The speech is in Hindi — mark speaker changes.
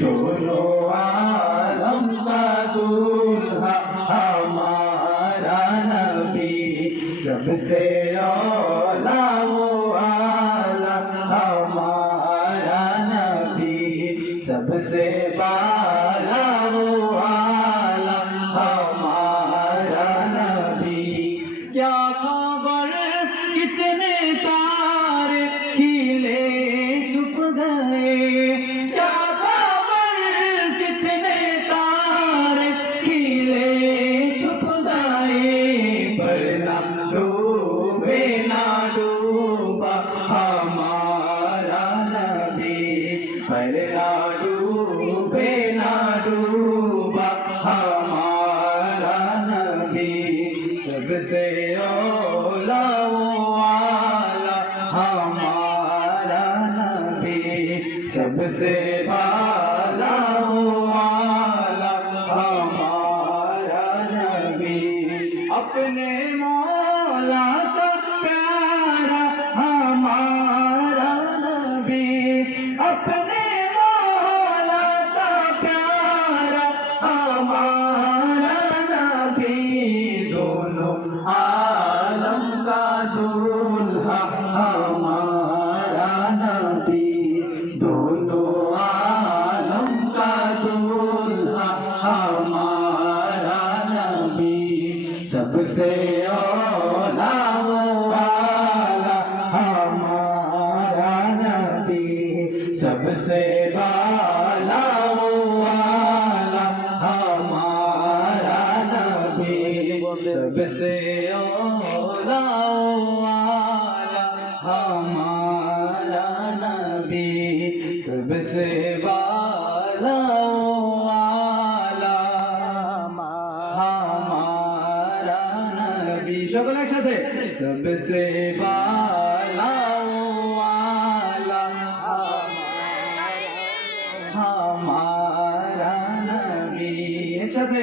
Speaker 1: दोनों आलम का दूल्हा हमारा नबी सबसे औला वो आला हमारा नबी सबसे बाला डूबे ना डूबा हमारा नबी। पर ना डूबे ना डूबा हमारा नबी। सबसे ओला वाला हमारा नबी। सबसे बाला अपने का प्यारा, हमारा नबी। अपने मौला का प्यारा, हमारा नबी। दोनों आलम दूल्हा हमारा नबी। दोनों आलम दूल्हा हमारा नबी। सबसे नबी सबसे बाला वो वाला हमारा नबी सबसे औला वो वाला हमारा नबी सबसे बाला সকল একসাথে। সবসে বালা হামারা নবী একসাথে।